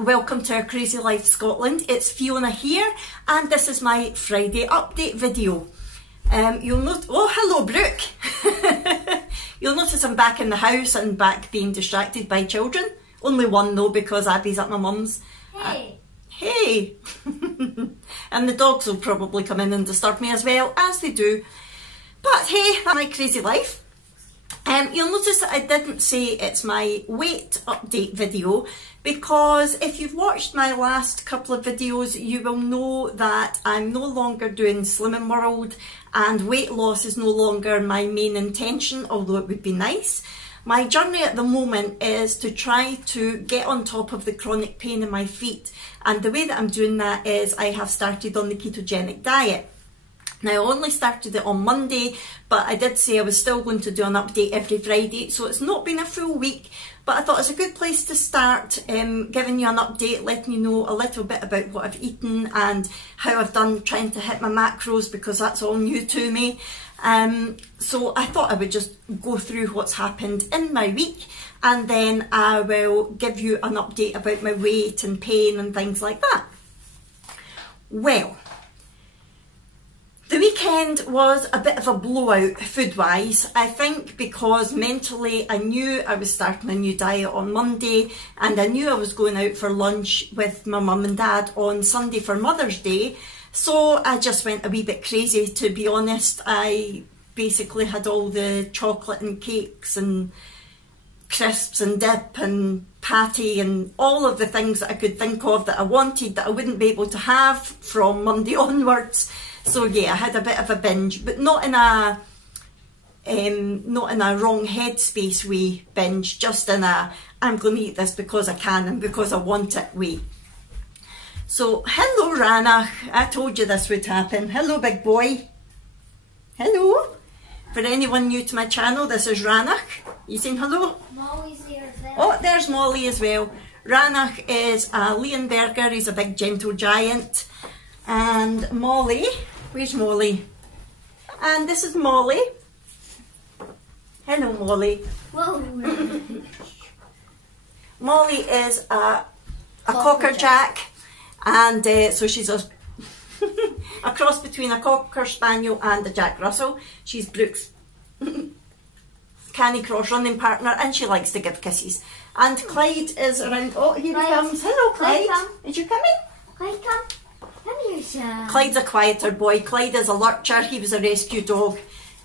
welcome to our Crazy Life Scotland. It's Fiona here and this is my Friday update video. You'll notice, oh hello Brooke. You'll notice I'm back in the house and back being distracted by children. Only one though because Abby's at my mum's. Hey! Hey! And the dogs will probably come in and disturb me as well, as they do. But hey, that's my crazy life. You'll notice that I didn't say it's my weight update video because if you've watched my last couple of videos you will know that I'm no longer doing Slimming World and weight loss is no longer my main intention, although it would be nice. My journey at the moment is to try to get on top of the chronic pain in my feet, and the way that I'm doing that is I have started on the ketogenic diet. Now I only started it on Monday, but I did say I was still going to do an update every Friday, so it's not been a full week, but I thought it's a good place to start giving you an update, letting you know a little bit about what I've eaten and how I've done trying to hit my macros because that's all new to me. So I thought I would just go through what's happened in my week and then I will give you an update about my weight and pain and things like that. Well, the weekend was a bit of a blowout food-wise, I think, because mentally I knew I was starting a new diet on Monday and I knew I was going out for lunch with my mum and dad on Sunday for Mother's Day, so I just went a wee bit crazy, to be honest. I basically had all the chocolate and cakes and crisps and dip and patty and all of the things that I could think of that I wanted that I wouldn't be able to have from Monday onwards. So yeah, I had a bit of a binge, but not in a wrong headspace way binge, just in a I'm going to eat this because I can and because I want it way. So hello Ranach, I told you this would happen. Hello big boy. Hello. For anyone new to my channel, this is Ranach. You saying hello? Molly's there as well. Oh, there's Molly as well. Ranach is a Leonberger, he's a big gentle giant. And Molly, where's Molly? And this is Molly. Hello Molly. Whoa. Molly is a Cocker Jack, and so she's a cross between a Cocker Spaniel and a Jack Russell. She's Brooke's Canny Cross running partner and she likes to give kisses. And Clyde is around. Oh, here he comes. Hello Clyde. Is you coming? Clyde, come. Come here, son. Clyde's a quieter boy. Clyde is a lurcher. He was a rescue dog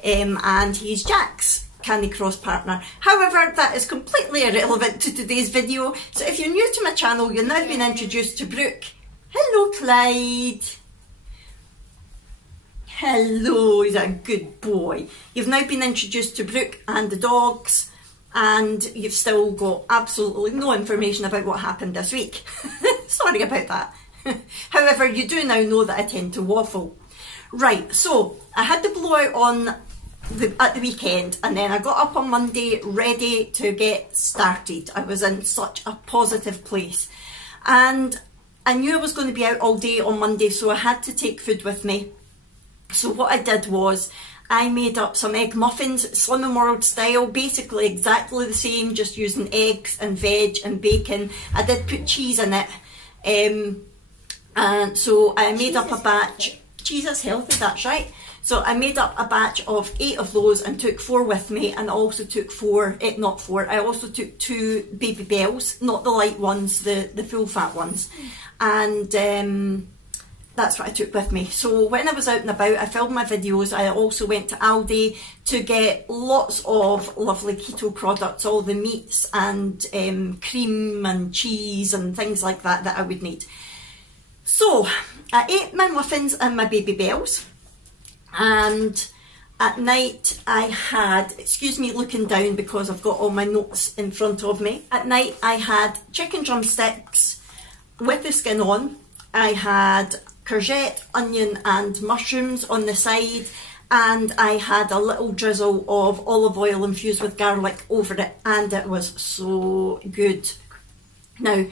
and he's Jack's Canny Cross partner. However, that is completely irrelevant to today's video. So if you're new to my channel, you've now been introduced to Brooke. Hello Clyde. Hello, he's a good boy. You've now been introduced to Brooke and the dogs, and you've still got absolutely no information about what happened this week. Sorry about that. However, you do now know that I tend to waffle. Right, so I had the blowout at the weekend and then I got up on Monday ready to get started. I was in such a positive place and I knew I was going to be out all day on Monday, so I had to take food with me. So what I did was I made up some egg muffins, Slimming World style, basically exactly the same, just using eggs and veg and bacon. I did put cheese in it. And so I made up a batch. Cheese is healthy, that's right. So I made up a batch of 8 of those and took 4 with me, and I also took 4, not 4, I also took 2 Baby Bells, not the light ones, the full fat ones. And that's what I took with me. So when I was out and about, I filmed my videos. I also went to Aldi to get lots of lovely keto products, all the meats and cream and cheese and things like that I would need. So I ate my muffins and my Baby Bells, and at night I had, excuse me looking down because I've got all my notes in front of me. At night I had chicken drumsticks with the skin on. I had courgette, onion and mushrooms on the side, and I had a little drizzle of olive oil infused with garlic over it, and it was so good. Now,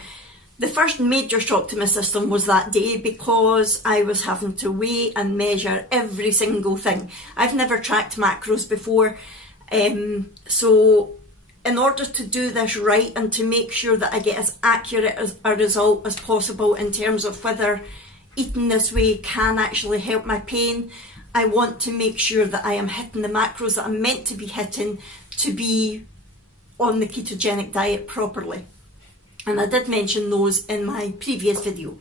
the first major shock to my system was that day because I was having to weigh and measure every single thing. I've never tracked macros before, so in order to do this right and to make sure that I get as accurate as a result as possible in terms of whether eating this way can actually help my pain, I want to make sure that I am hitting the macros that I'm meant to be hitting to be on the ketogenic diet properly. And I did mention those in my previous video.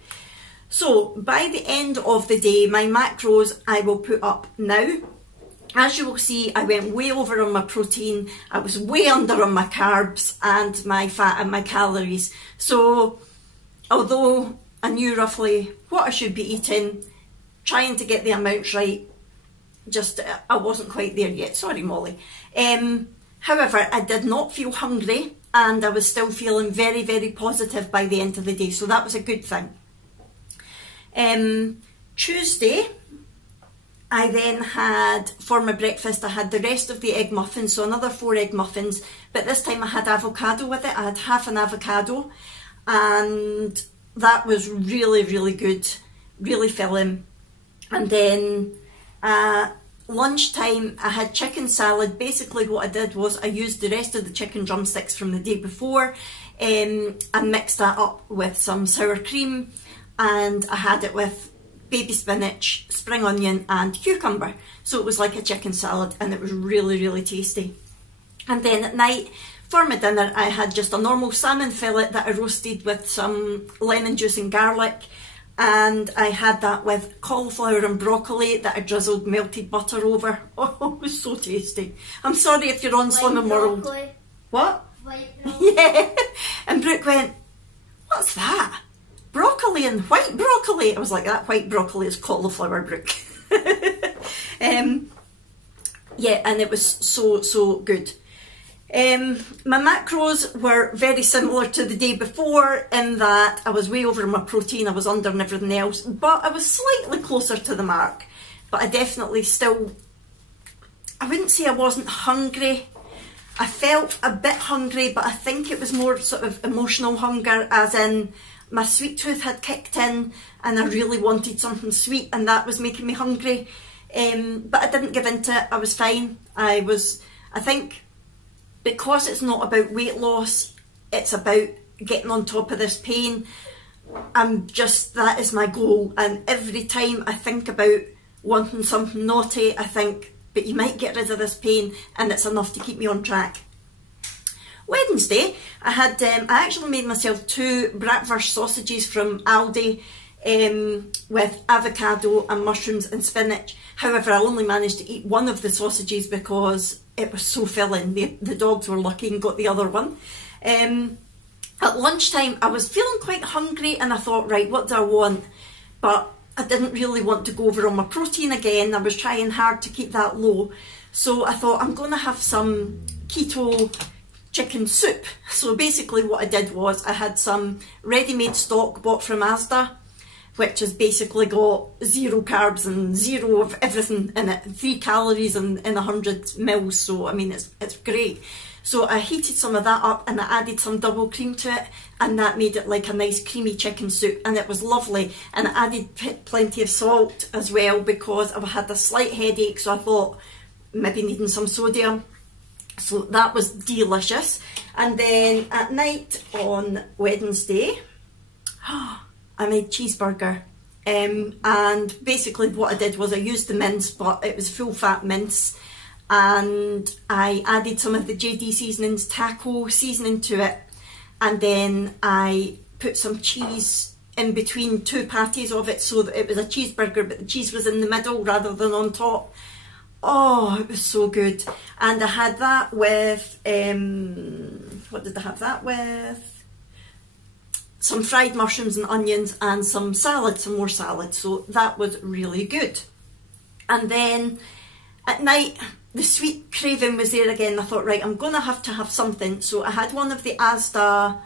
So by the end of the day, my macros I will put up now. As you will see, I went way over on my protein, I was way under on my carbs and my fat and my calories. So although I knew roughly what I should be eating, trying to get the amounts right, just I wasn't quite there yet. Sorry, Molly. However, I did not feel hungry and I was still feeling very, very positive by the end of the day. So that was a good thing. Tuesday, I then had, for my breakfast, I had the rest of the egg muffins, so another 4 egg muffins, but this time I had avocado with it. I had half an avocado and that was really, really good, really filling. And then lunchtime, I had chicken salad. Basically what I did was I used the rest of the chicken drumsticks from the day before and mixed that up with some sour cream, and I had it with baby spinach, spring onion and cucumber. So it was like a chicken salad and it was really, really tasty. And then at night for my dinner I had just a normal salmon fillet that I roasted with some lemon juice and garlic, and I had that with cauliflower and broccoli that I drizzled melted butter over. Oh, it was so tasty. I'm sorry if you're on Slimming World. What? White broccoli. Yeah. And Brooke went, what's that? Broccoli and white broccoli. I was like, that white broccoli is cauliflower, Brooke. Yeah, and it was so good. My macros were very similar to the day before in that I was way over my protein, I was under and everything else, but I was slightly closer to the mark. But I definitely still, I wouldn't say I wasn't hungry. I felt a bit hungry, but I think it was more sort of emotional hunger, as in my sweet tooth had kicked in and I really wanted something sweet and that was making me hungry. But I didn't give into it, I was fine. I think because it's not about weight loss, it's about getting on top of this pain. That is my goal, and every time I think about wanting something naughty, I think, but you might get rid of this pain and it's enough to keep me on track. Wednesday, I actually made myself 2 bratwurst sausages from Aldi with avocado and mushrooms and spinach. However, I only managed to eat one of the sausages because it was so filling. The dogs were lucky and got the other one. At lunchtime, I was feeling quite hungry and I thought, right, what do I want? But I didn't really want to go over on my protein again. I was trying hard to keep that low. So I thought I'm going to have some keto chicken soup. So basically what I did was I had some ready-made stock bought from Asda, which has basically got 0 carbs and 0 of everything in it, 3 calories in 100 mils. So I mean, it's great. So I heated some of that up and I added some double cream to it, and that made it like a nice creamy chicken soup, and it was lovely. And I added plenty of salt as well because I had a slight headache, so I thought maybe needing some sodium. So that was delicious. And then at night on Wednesday, I made cheeseburger. And basically what I did was I used the mince, but it was full fat mince. And I added some of the JD Seasonings taco seasoning to it. And then I put some cheese in between 2 patties of it so that it was a cheeseburger, but the cheese was in the middle rather than on top. Oh, it was so good. And I had that with, what did I have that with? Some fried mushrooms and onions and some salad, some more salad. So that was really good. And then at night, the sweet craving was there again. I thought, right, I'm going to have something. So I had one of the Asda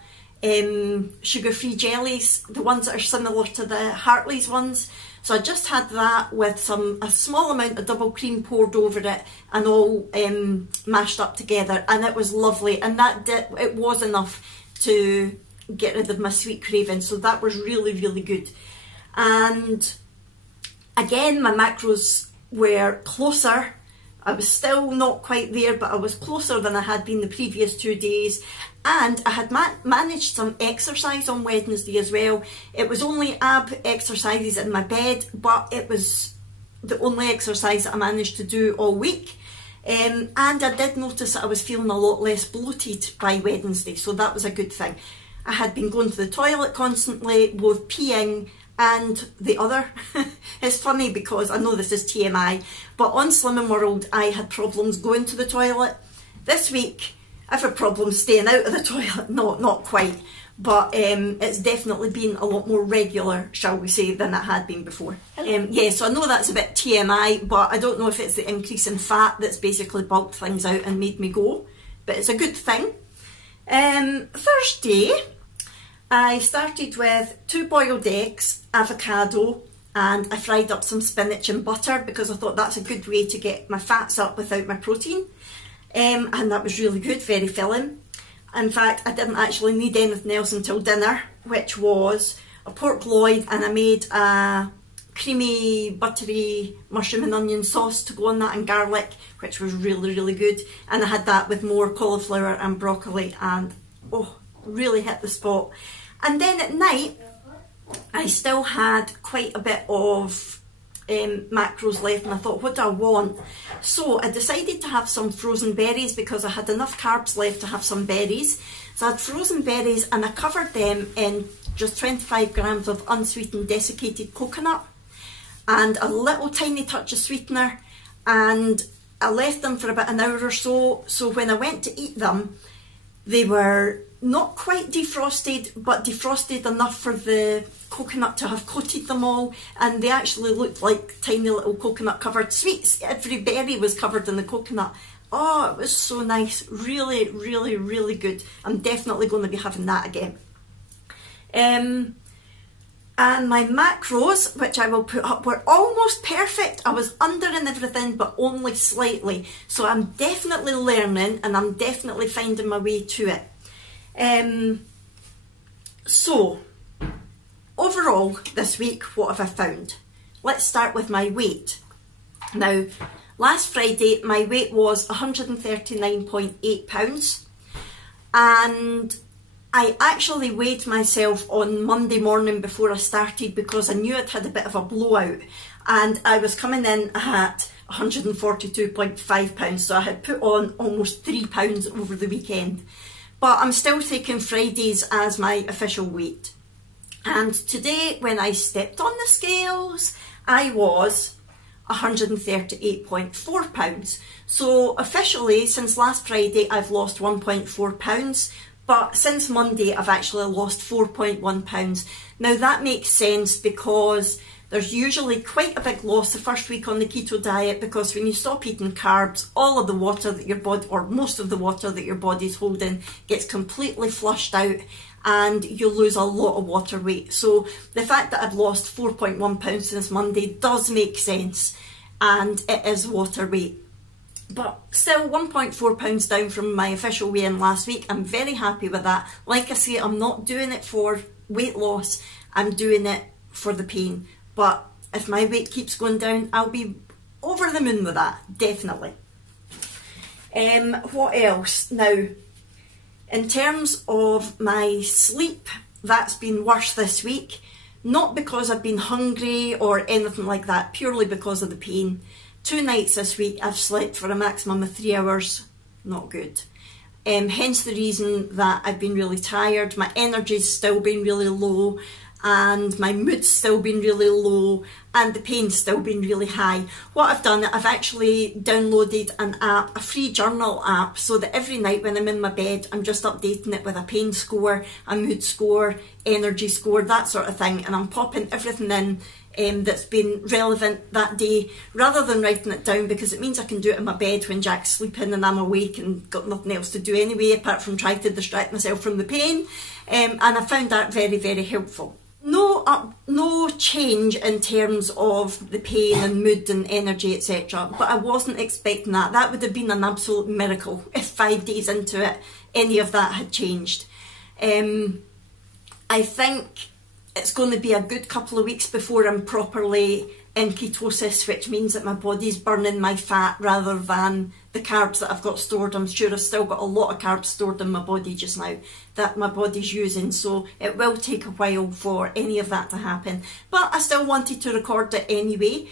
sugar-free jellies, the ones that are similar to the Hartley's ones. So I just had that with a small amount of double cream poured over it and all mashed up together, and it was lovely. And it was enough to get rid of my sweet craving, so that was really, really good. And again, my macros were closer. I was still not quite there, but I was closer than I had been the previous 2 days. And I had managed some exercise on Wednesday as well. It was only ab exercises in my bed, but it was the only exercise that I managed to do all week. And I did notice that I was feeling a lot less bloated by Wednesday, so that was a good thing. I had been going to the toilet constantly, both peeing and the other. It's funny because I know this is TMI, but on Slimming World I had problems going to the toilet. This week I've had problems staying out of the toilet, not quite, but it's definitely been a lot more regular, shall we say, than it had been before. Yeah, so I know that's a bit TMI, but I don't know if it's the increase in fat that's basically bulked things out and made me go, but it's a good thing. Thursday, I started with 2 boiled eggs, avocado, and I fried up some spinach and butter because I thought that's a good way to get my fats up without my protein. And that was really good, very filling. In fact, I didn't actually need anything else until dinner, which was a pork loin, and I made a creamy, buttery mushroom and onion sauce to go on that, and garlic, which was really, really good. And I had that with more cauliflower and broccoli, and oh, really hit the spot. And then at night, I still had quite a bit of macros left, and I thought, what do I want? So I decided to have some frozen berries because I had enough carbs left to have some berries. So I had frozen berries, and I covered them in just 25 grams of unsweetened desiccated coconut and a little tiny touch of sweetener, and I left them for about an hour or so. So when I went to eat them, they were not quite defrosted, but defrosted enough for the coconut to have coated them all, and they actually looked like tiny little coconut covered sweets. Every berry was covered in the coconut. Oh, it was so nice. Really, really, really good. I'm definitely going to be having that again. And my macros, which I will put up, were almost perfect. I was under and everything, but only slightly. So I'm definitely learning, and I'm definitely finding my way to it. So, overall this week, what have I found? Let's start with my weight. Now, last Friday my weight was 139.8 pounds, and I actually weighed myself on Monday morning before I started because I knew I'd had a bit of a blowout, and I was coming in at 142.5 pounds, so I had put on almost 3 pounds over the weekend. But I'm still taking Fridays as my official weight. And today, when I stepped on the scales, I was 138.4 pounds. So officially, since last Friday, I've lost 1.4 pounds. But since Monday, I've actually lost 4.1 pounds. Now that makes sense because there's usually quite a big loss the first week on the keto diet, because when you stop eating carbs, all of the water that your body, or most of the water that your body's holding, gets completely flushed out, and you lose a lot of water weight. So the fact that I've lost 4.1 pounds since Monday does make sense, and it is water weight. But still 1.4 pounds down from my official weigh-in last week. I'm very happy with that. Like I say, I'm not doing it for weight loss, I'm doing it for the pain. But if my weight keeps going down, I'll be over the moon with that, definitely. What else? Now, in terms of my sleep, that's been worse this week. Not because I've been hungry or anything like that, purely because of the pain. 2 nights this week I've slept for a maximum of 3 hours. Not good. Hence the reason that I've been really tired. My energy's still been really low, and my mood's still been really low, and the pain's still been really high. What I've done, I've actually downloaded an app, a free journal app, so that every night when I'm in my bed, I'm just updating it with a pain score, a mood score, energy score, that sort of thing, and I'm popping everything in that's been relevant that day, rather than writing it down, because it means I can do it in my bed when Jack's sleeping and I'm awake and got nothing else to do anyway, apart from try to distract myself from the pain. And I found that very, very helpful. No change in terms of the pain and mood and energy, etc. But I wasn't expecting that. That would have been an absolute miracle if 5 days into it, any of that had changed. I think it's going to be a good couple of weeks before I'm properly in ketosis, which means that my body's burning my fat rather than the carbs that I've got stored. I'm sure I've still got a lot of carbs stored in my body just now that my body's using, so it will take a while for any of that to happen. But I still wanted to record it anyway,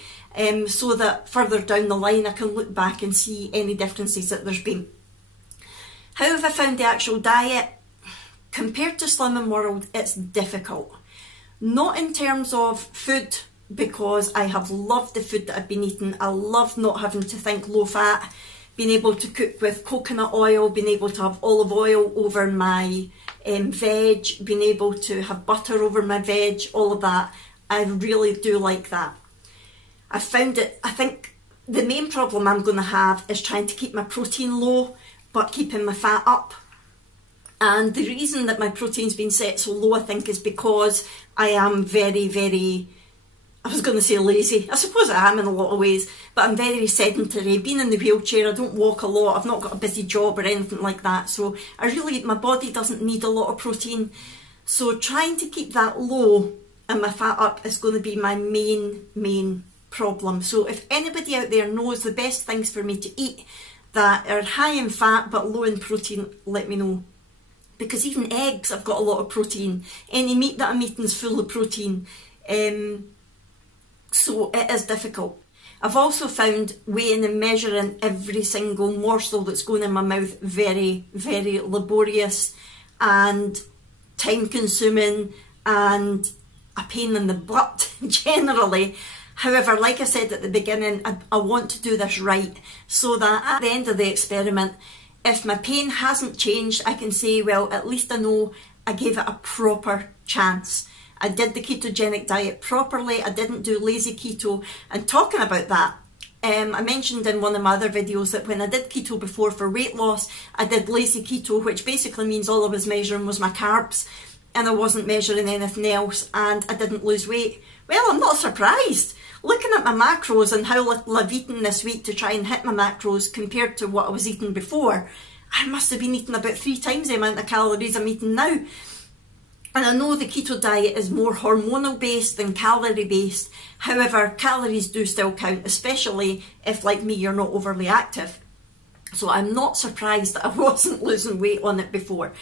so that further down the line I can look back and see any differences that there's been. How have I found the actual diet? Compared to Slimming World, it's difficult. Not in terms of food, because I have loved the food that I've been eating. I love not having to think low fat, being able to cook with coconut oil, being able to have olive oil over my veg, being able to have butter over my veg, all of that. I really do like that. I found it, I think the main problem I'm going to have is trying to keep my protein low but keeping my fat up. And the reason that my protein's been set so low, I think, is because I am very, very, I was going to say lazy. I suppose I am in a lot of ways, but I'm very sedentary. Being in the wheelchair, I don't walk a lot. I've not got a busy job or anything like that. So my body doesn't need a lot of protein. So trying to keep that low and my fat up is going to be my main problem. So if anybody out there knows the best things for me to eat that are high in fat but low in protein, let me know. Because even eggs, I've got a lot of protein. Any meat that I'm eating is full of protein. So it is difficult. I've also found weighing and measuring every single morsel that's going in my mouth very, very laborious and time consuming and a pain in the butt generally. However, like I said at the beginning, I want to do this right so that at the end of the experiment, if my pain hasn't changed, I can say, well, at least I know I gave it a proper chance. I did the ketogenic diet properly. I didn't do lazy keto. And talking about that, I mentioned in one of my other videos that when I did keto before for weight loss, I did lazy keto, which basically means all I was measuring was my carbs and I wasn't measuring anything else, and I didn't lose weight. Well, I'm not surprised. Looking at my macros and how little I've eaten this week to try and hit my macros compared to what I was eating before, I must have been eating about 3 times the amount of calories I'm eating now. And I know the keto diet is more hormonal based than calorie based. However, calories do still count, especially if, like me, you're not overly active. So I'm not surprised that I wasn't losing weight on it before.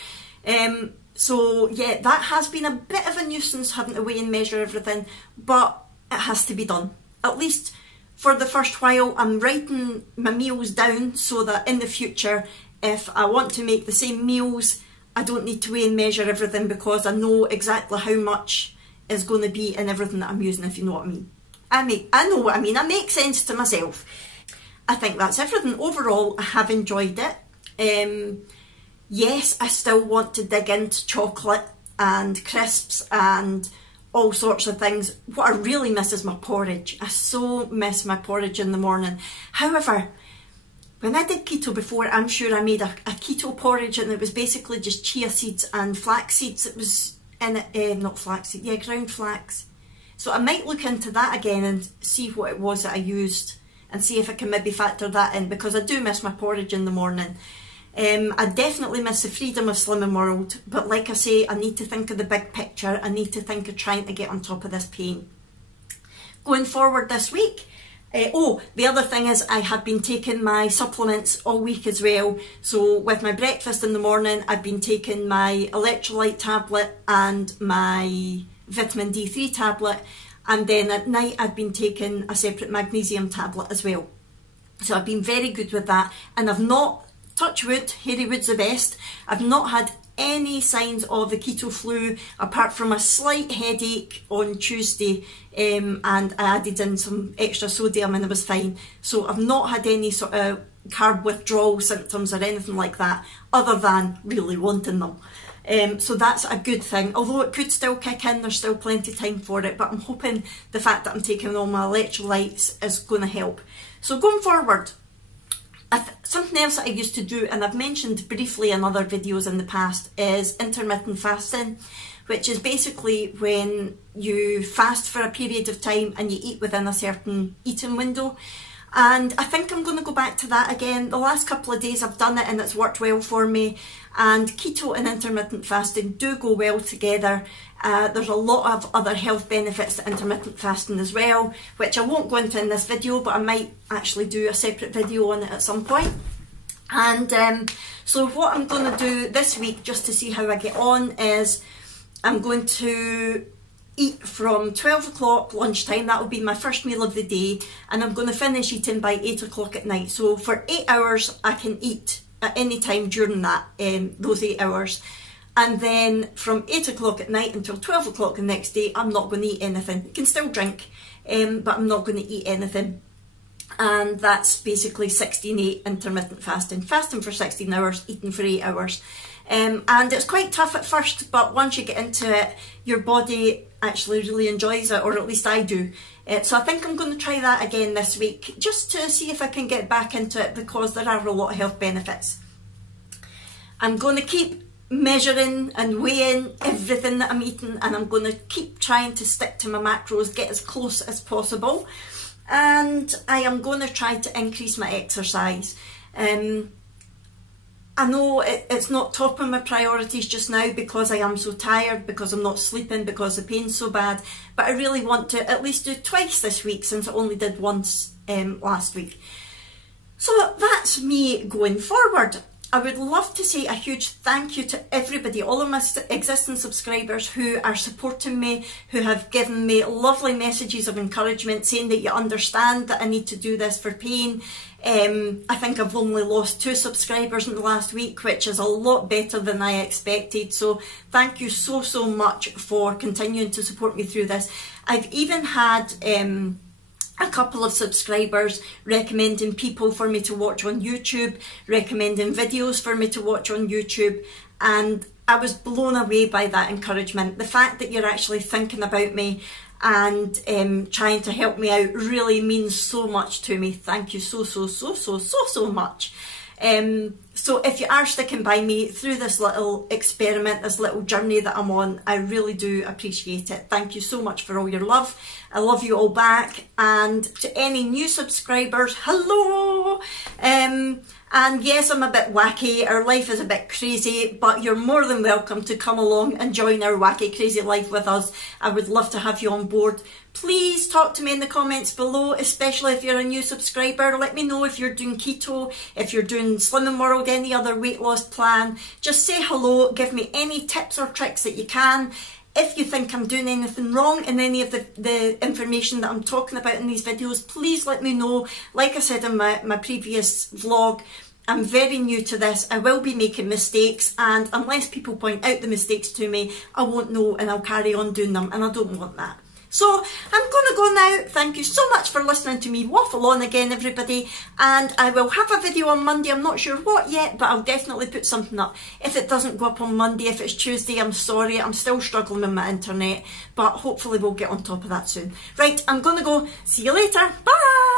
So yeah, that has been a bit of a nuisance having to weigh and measure everything, but it has to be done. At least for the first while, I'm writing my meals down so that in the future, if I want to make the same meals, I don't need to weigh and measure everything because I know exactly how much is going to be in everything that I'm using, if you know what I mean. I know what I mean. I make sense to myself. I think that's everything. Overall, I have enjoyed it. Yes, I still want to dig into chocolate and crisps and all sorts of things. What I really miss is my porridge. I so miss my porridge in the morning. However, when I did keto before, I'm sure I made a keto porridge, and it was basically just chia seeds and flax seeds. It was in it, not flaxseed, yeah, ground flax. So I might look into that again and see what it was that I used and see if I can maybe factor that in, because I do miss my porridge in the morning. I definitely miss the freedom of Slimming World, but like I say, I need to think of the big picture. I need to think of trying to get on top of this pain. Going forward this week, the other thing is I had been taking my supplements all week as well. So with my breakfast in the morning, I've been taking my electrolyte tablet and my vitamin D3 tablet, and then at night I've been taking a separate magnesium tablet as well. So I've been very good with that, and I've not, touch wood, hairy wood's the best, I've not had any signs of the keto flu apart from a slight headache on Tuesday, and I added in some extra sodium and it was fine. So I've not had any sort of carb withdrawal symptoms or anything like that, other than really wanting them. So that's a good thing, although it could still kick in, there's still plenty of time for it, but I'm hoping the fact that I'm taking all my electrolytes is going to help. So going forward, something else that I used to do, and I've mentioned briefly in other videos in the past, is intermittent fasting, which is basically when you fast for a period of time and you eat within a certain eating window. and I think I'm going to go back to that again. The last couple of days I've done it and it's worked well for me, and keto and intermittent fasting do go well together. There's a lot of other health benefits to intermittent fasting as well, which I won't go into in this video, but I might actually do a separate video on it at some point. And so what I'm going to do this week, just to see how I get on, is I'm going to eat from 12 o'clock lunchtime. That will be my first meal of the day, and I'm going to finish eating by 8 o'clock at night. So for 8 hours I can eat at any time during that those 8 hours, and then from 8 o'clock at night until 12 o'clock the next day I'm not going to eat anything. You can still drink, but I'm not going to eat anything. And that's basically 16-8 intermittent fasting. Fasting for 16 hours, eating for 8 hours. And it's quite tough at first, but once you get into it, your body actually really enjoys it, or at least I do. So I think I'm going to try that again this week, just to see if I can get back into it, because there are a lot of health benefits. I'm going to keep measuring and weighing everything that I'm eating, and I'm going to keep trying to stick to my macros, get as close as possible. And I am going to try to increase my exercise. I know it's not top of my priorities just now because I am so tired, because I'm not sleeping, because the pain's so bad, but I really want to at least do twice this week, since I only did once last week. So that's me going forward. I would love to say a huge thank you to everybody, all of my existing subscribers who are supporting me, who have given me lovely messages of encouragement, saying that you understand that I need to do this for pain. I think I've only lost 2 subscribers in the last week, which is a lot better than I expected. So thank you so much for continuing to support me through this. I've even had a couple of subscribers recommending people for me to watch on YouTube, recommending videos for me to watch on YouTube, and I was blown away by that encouragement. The fact that you're actually thinking about me and trying to help me out really means so much to me. Thank you so much. So if you are sticking by me through this little experiment, this little journey that I'm on, I really do appreciate it. Thank you so much for all your love. I love you all back. And to any new subscribers, hello! And yes, I'm a bit wacky, our life is a bit crazy, but you're more than welcome to come along and join our wacky crazy life with us. I would love to have you on board. Please talk to me in the comments below, especially if you're a new subscriber. Let me know if you're doing keto, if you're doing Slimming World, any other weight loss plan. Just say hello, give me any tips or tricks that you can. If you think I'm doing anything wrong in any of the information that I'm talking about in these videos, please let me know. Like I said in my previous vlog, I'm very new to this. I will be making mistakes, and unless people point out the mistakes to me, I won't know and I'll carry on doing them, and I don't want that. So I'm going to go now. Thank you so much for listening to me waffle on again, everybody. And I will have a video on Monday. I'm not sure what yet, but I'll definitely put something up. If it doesn't go up on Monday, if it's Tuesday, I'm sorry. I'm still struggling with my internet, but hopefully we'll get on top of that soon. Right, I'm going to go. See you later. Bye.